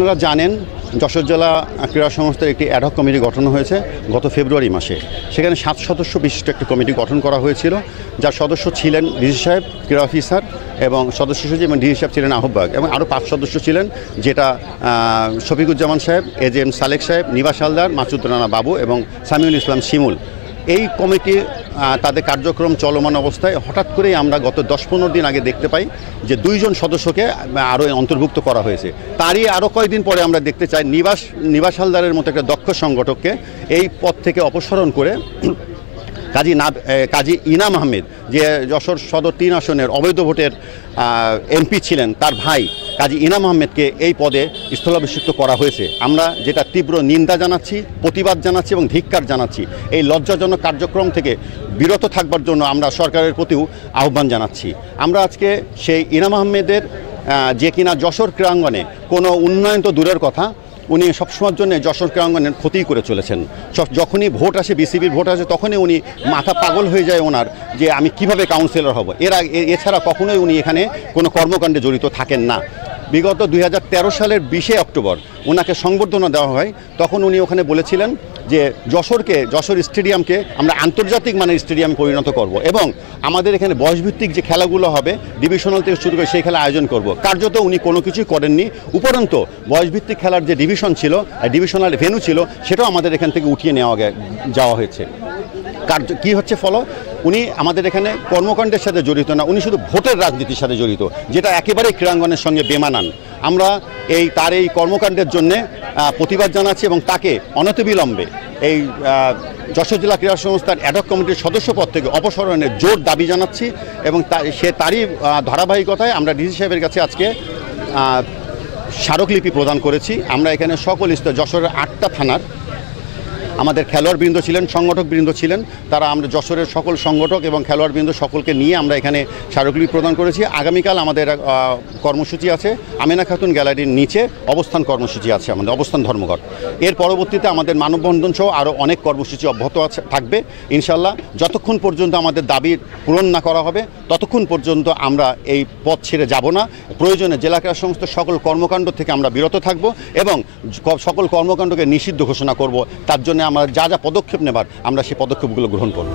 আপনারা জানেন যশোর জেলা ক্রীড়া সংস্থার একটি অ্যাডহক কমিটি গঠন হয়েছে গত ফেব্রুয়ারি মাসে। সেখানে 7 সদস্য বিশিষ্ট একটি কমিটি গঠন করা হয়েছিল, যার সদস্য ছিলেন ডিসি সাহেব, ক্রীড়া অফিসার এবং সদস্য সচিব, এবং ডিসি সাহেব ছিলেন আহ্বায়ক, এবং আরও 5 সদস্য ছিলেন, যেটা শফিকুজ্জামান সাহেব, এজেএম সালেক সাহেব, নিবাস হালদার, মাসুদ রানা বাবু এবং সামিউল ইসলাম শিমুল। এই কমিটি তাদের কার্যক্রম চলমান অবস্থায় হঠাৎ করেই আমরা গত 10-15 দিন আগে দেখতে পাই যে 2 জন সদস্যকে আরও অন্তর্ভুক্ত করা হয়েছে। তারই আরও কয়েকদিন পরে আমরা দেখতে চাই নিবাস হালদারের মতো একটা দক্ষ সংগঠককে এই পদ থেকে অপসারণ করে কাজী ইনাম আহমেদ, যে যশোর সদর 3 আসনের অবৈধ ভোটের এমপি ছিলেন, তার ভাই কাজী ইনাম আহমেদকে এই পদে স্থলাভিষিক্ত করা হয়েছে। আমরা যেটা তীব্র নিন্দা জানাচ্ছি, প্রতিবাদ জানাচ্ছি এবং ধিক্কার জানাচ্ছি। এই লজ্জাজনক কার্যক্রম থেকে বিরত থাকবার জন্য আমরা সরকারের প্রতিও আহ্বান জানাচ্ছি। আমরা আজকে সেই ইনাম আহমেদের, যে কিনা যশোর ক্রীড়াঙ্গনে কোনো উন্নয়ন তো দূরের কথা, উনি সবসময়ের জন্য যশোর ক্রীড়াঙ্গনের ক্ষতিই করে চলেছেন। যখনই ভোট আসে, বিসিবির ভোট আসে, তখনই উনি মাথা পাগল হয়ে যায় ওনার, যে আমি কিভাবে কাউন্সিলর হব। এছাড়া কখনোই উনি এখানে কোনো কর্মকাণ্ডে জড়িত থাকেন না। বিগত 2013 সালের 20 অক্টোবর ওনাকে সংবর্ধনা দেওয়া হয়। তখন উনি ওখানে বলেছিলেন যে যশোর স্টেডিয়ামকে আমরা আন্তর্জাতিক মানের স্টেডিয়ামে পরিণত করব, এবং আমাদের এখানে বয়সভিত্তিক যে খেলাগুলো হবে ডিভিশনাল থেকে শুরু করে সেই খেলা আয়োজন করব। কার্যত উনি কোনো কিছুই করেননি। উপরন্ত বয়সভিত্তিক খেলার যে ডিভিশন ছিল, ডিভিশনাল ভেন্যু ছিল, সেটাও আমাদের এখান থেকে উঠিয়ে যাওয়া হয়েছে। কী হচ্ছে ফল? উনি আমাদের এখানে কর্মকাণ্ডের সাথে জড়িত না, উনি শুধু ভোটের রাজনীতির সাথে জড়িত, যেটা একেবারেই ক্রীড়াঙ্গনের সঙ্গে বেমানান। আমরা তার এই কর্মকাণ্ডের জন্যে প্রতিবাদ জানাচ্ছি এবং তাকে অনতিবিলম্বে এই যশোর জেলা ক্রীড়া সংস্থার অ্যাডহক কমিটির সদস্যপদ থেকে অপসারণের জোর দাবি জানাচ্ছি। এবং তারই ধারাবাহিকতায় আমরা ডিসি সাহেবের কাছে আজকে স্মারকলিপি প্রদান করেছি। আমরা এখানে সকল স্তর, যশোরের 8টা থানার আমাদের খেলোয়াড়বৃন্দ ছিলেন, সংগঠকবৃন্দ ছিলেন, তারা আমরা যশোরের সকল সংগঠক এবং খেলোয়াড়বৃন্দ সকলকে নিয়ে আমরা এখানে স্মারকলিপি প্রদান করেছি। আগামীকাল আমাদের কর্মসূচি আছে, আমেনা খাতুন গ্যালারির নিচে অবস্থান কর্মসূচি আছে, আমাদের অবস্থান ধর্মঘট। এর পরবর্তীতে আমাদের মানববন্ধন সহ আরও অনেক কর্মসূচি অব্যাহত থাকবে ইনশাল্লাহ। যতক্ষণ পর্যন্ত আমাদের দাবি পূরণ না করা হবে ততক্ষণ পর্যন্ত আমরা এই পথ ছেড়ে যাব না। প্রয়োজনে জেলা ক্রীড়া সংস্থার সকল কর্মকাণ্ড থেকে আমরা বিরত থাকব এবং সকল কর্মকাণ্ডকে নিষিদ্ধ ঘোষণা করব। তার জন্য আমরা যা পদক্ষেপ নেবার আমরা সেই পদক্ষেপগুলো গ্রহণ করব।